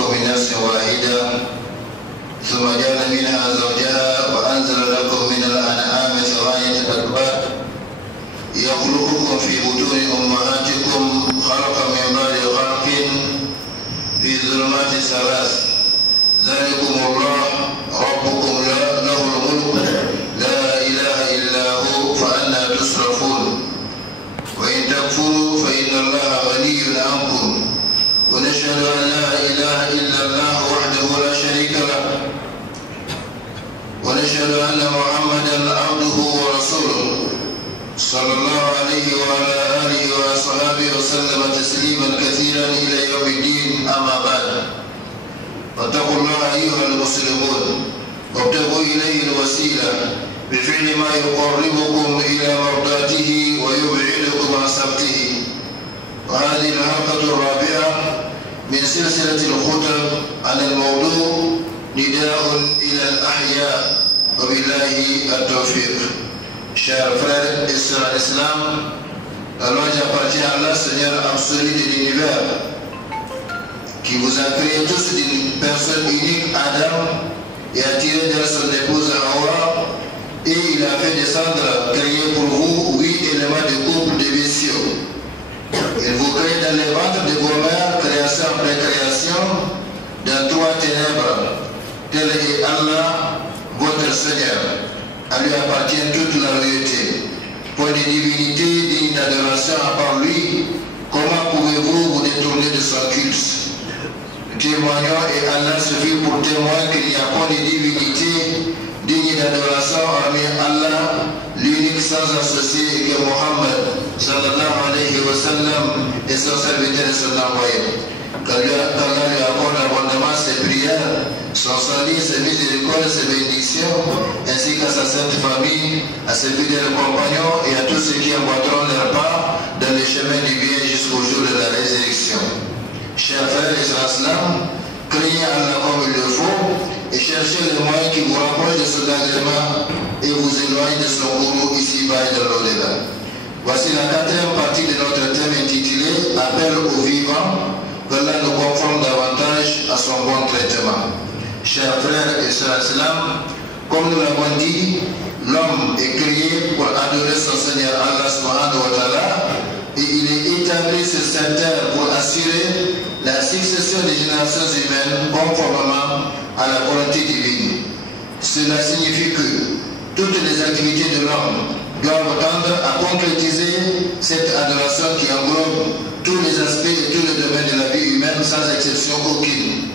خلقكم من نفس واحدة ثم جعل منها زوجها وأنزل لكم من الأنعام ثمانية أزواج يخلقكم في بطون أمهاتكم خلقا من بعد خلق في ظلمات ثلاث ذلكم الله ربكم له الملك لا إله إلا هو فأنى تصرفون وإن تكفروا فإن الله غني عنكم ونشهد أن لا إله إلا الله وحده لا شريك له ونشهد أن محمدا عبده ورسوله صلى الله عليه وعلى آله وصحبه وسلم تسليما كثيرا إلى يوم الدين أما بعد فاتقوا الله أيها المسلمون وابتغوا إليه الوسيلة بفعل ما يقربكم إلى مرضاته ويبعدكم عن سخطه. وهذه الحلقة الرابعة من سلسلة الخطب عن الموضوع نداء إلى الأحياء وبالله التوفيق. Chers frères et sœurs en islam, la loi appartient à Allah, Seigneur absolu de l'univers, qui vous a créé tous d'une personne unique, Adam, et a tiré de son épouse Hawa, et il a fait descendre, créer pour vous 8 éléments de couple de bestiaux. Il vous crée dans les ventres de vos mères, création après création, dans 3 ténèbres. Tel est Allah, votre Seigneur. À lui appartient toute la vérité. Point de divinité, digne d'adoration à part lui, comment pouvez-vous vous détourner de son culte? Nous témoignons et Allah suffit pour témoin qu'il n'y a point de divinité digne d'adoration hormis Allah, l'unique sans associé, et que Mohammed sallallahu alayhi wa sallam est son serviteur et son envoyé. Qu'Allah lui accorde abondamment ses prières, son salut, ses miséricordes, ses bénédictions, ainsi qu'à sa sainte famille, à ses fidèles compagnons et à tous ceux qui emboîteront leur pas dans les chemins du bien jusqu'au jour de la résurrection. Chers frères et sœurs islam, craignez Allah comme il le faut et cherchez les moyens qui vous rapprochent de son agrément et vous éloignent de son gourou ici-bas et de l'au-delà. Voici la 4e partie de notre thème intitulé Appel aux vivants. Qu'Allah nous conforme davantage à son bon traitement. Chers frères et sœurs islam, comme nous l'avons dit, l'homme est créé pour adorer son Seigneur Allah subhanahu wa ta'ala et il est établi sur cette terre pour assurer la succession des générations humaines conformément à la volonté divine. Cela signifie que toutes les activités de l'homme doivent tendre à concrétiser cette adoration qui englobe tous les aspects et tous les domaines de la vie humaine sans exception aucune.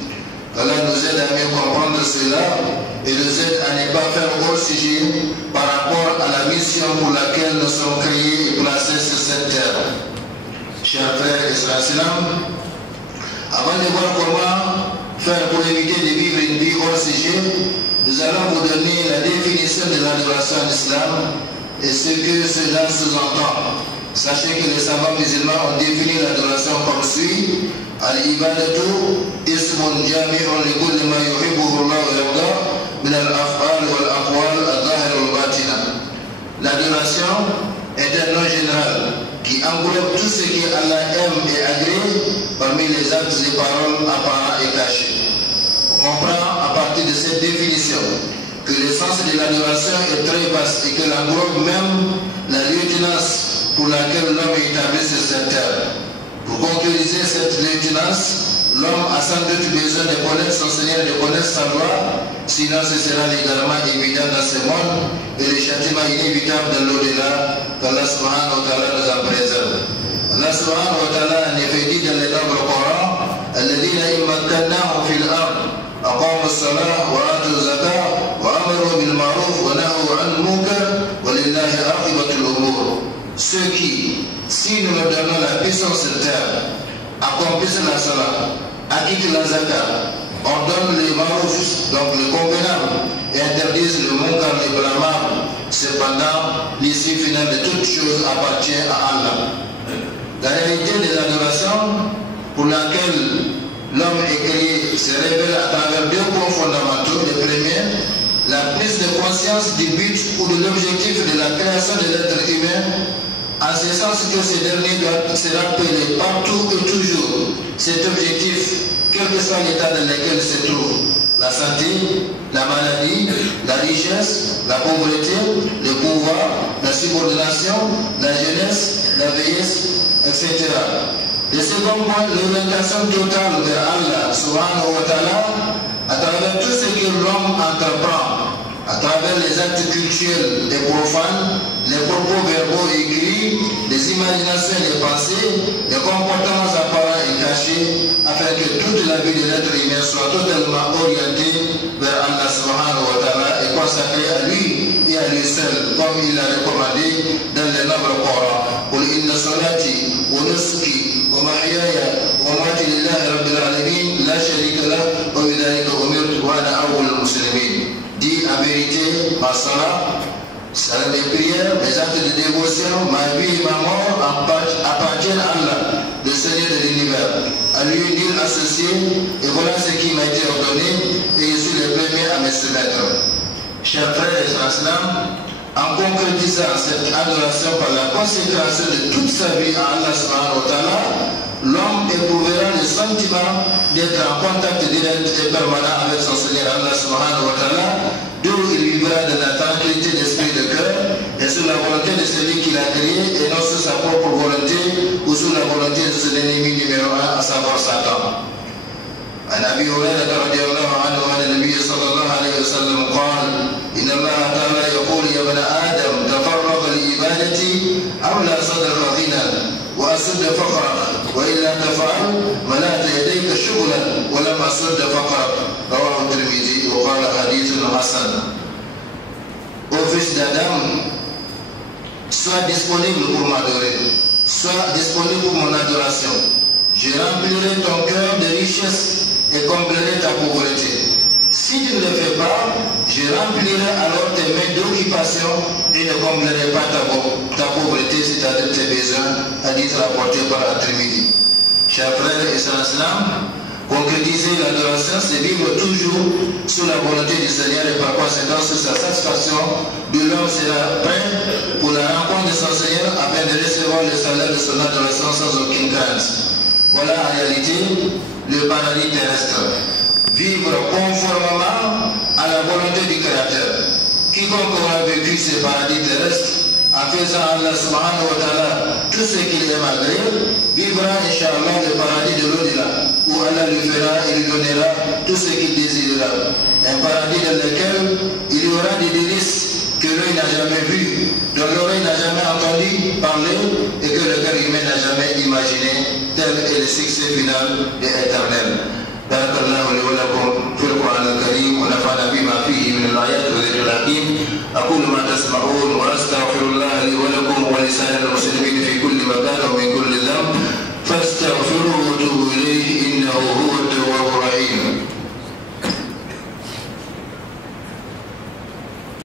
Allah nous aide à mieux comprendre cela et nous aide à ne pas faire hors sujet par rapport à la mission pour laquelle nous sommes créés et placés sur cette terre. Chers frères et sœurs islam, avant de voir comment faire pour éviter de vivre une vie hors sujet, nous allons vous donner la définition de l'adoration en islam et ce que cela sous-entend. Sachez que les savants musulmans ont défini l'adoration comme suit: Al-ibadatu ismun jami'un li kulli ma yuhibbuhu Allah wa yarda min al-af'al wal aqwal al-zahira wal batina. L'adoration est un nom général qui englobe tout ce que Allah aime et agrée parmi les actes et paroles apparents et cachés. On comprend à partir de cette définition que l'essence de l'adoration est très vaste et qu'elle englobe même la lieutenance pour laquelle l'homme est établi sur cette terre. Pour concrétiser cette lieutenance, l'homme a sans doute besoin de connaître son Seigneur, de connaître sa loi, sinon ce sera l'égarement évident dans ce monde et le châtiment inévitable de l'au-delà qu'Allah subhanahu wa ta'ala nous en préserve. Allah subhanahu wa ta'ala en effet dit dans le noble Coran: Alladhina immakkannahum fil ard aqamu as-salah wa atu az-zakah wa amaru bil ma'ruf wa nahu 'anil munkar wa lillahi 'aqibatul umur. Ceux qui, si nous leur donnons la puissance sur terre, accomplissent la salat, acquittent la zakat, ordonnent les maroufs, donc les convenables, et interdisent le munkar, les blâmables, cependant, l'issue finale de toutes choses appartient à Allah. La réalité de l'adoration pour laquelle l'homme est créé se révèle à travers 2 points fondamentaux. Le premier, la prise de conscience du but ou de l'objectif de la création de l'être humain, en ce sens que ce dernier doit se rappeler partout et toujours cet objectif, quel quel que soit l'état dans lequel se trouve, la santé, la maladie, la richesse, la pauvreté, le pouvoir, la subordination, la jeunesse, la vieillesse, etc. Le second point, l'orientation totale vers Allah subhanahu wa ta'ala à travers tout ce que l'homme entreprend, à travers les actes cultuels et profanes, les propos verbaux et écrits, les imaginations et les pensées, les comportements apparents et cachés, afin que toute la vie de l'être humain soit totalement orientée vers Allah subhanahu wa ta'ala et consacrée à lui et à lui seul, comme il l'a recommandé dans le noble Coran. قل إن صلاتي ونسكي ومحياي ومماتي لله رب العالمين لا شريك له وبذلك أمرت وأنا أول المسلمين. Dit en vérité, ma salat, salat des prières, mes actes de dévotion, ma vie et ma mort appartiennent à Allah, le Seigneur de l'univers. À lui nul associé, et voilà ce qui m'a été ordonné, et je suis le premier à me soumettre. Chers frères et sœurs, en concrétisant cette adoration par la consécration de toute sa vie à Allah subhanahu wa ta'ala, l'homme éprouvera le sentiment d'être en contact direct et permanent avec son Seigneur Allah subhanahu wa ta'ala, d'où il vivra de la tranquillité d'esprit de cœur et sous la volonté de celui qui l'a créé et non sous sa propre volonté ou sous la volonté de son ennemi numéro 1, à savoir Satan. عن ابي هريره رضي الله عنه عن النبي صلى الله عليه وسلم قال ان الله تعالى يقول يا ابن ادم تفرغ لعبادتي املا صدرك غنى واسد فقرك والا تفعل ملأت يديك شغلا ولم اسد فقرك رواه الترمذي وقال حديث حسن. Ô fils d'Adam, sois disponible pour m'adorer, sois disponible pour mon adoration. Je remplirai ton cœur de richesses et comblerai ta pauvreté. Si tu ne le fais pas, je remplirai alors tes mains d'occupation et ne comblerai pas ta pauvreté, c'est-à-dire tes besoins, hadith rapporté par At-Tirmidhi. Chers frères et sœurs, concrétiser l'adoration, c'est vivre toujours sous la volonté du Seigneur et par conséquent sous sa satisfaction, d'où l'homme sera prêt pour la rencontre de son Seigneur afin de recevoir le salaire de son adoration sans aucune crainte. Voilà en réalité le paradis terrestre. Vivre conformément à la volonté du Créateur. Quiconque aura vécu ce paradis terrestre en faisant Allah subhanahu wa ta'ala tout ce qu'il aime agréer, vivra Inch'Allah le paradis de l'au-delà, où Allah lui fera et lui donnera tout ce qu'il désirera. Un paradis dans lequel il y aura des délices que l'œil n'a jamais vu, dont l'oreille n'a jamais entendu parler et que le cœur humain n'a jamais imaginé. Tel est le succès final de l'éternel. بارك الله لي ولكم في القرآن الكريم.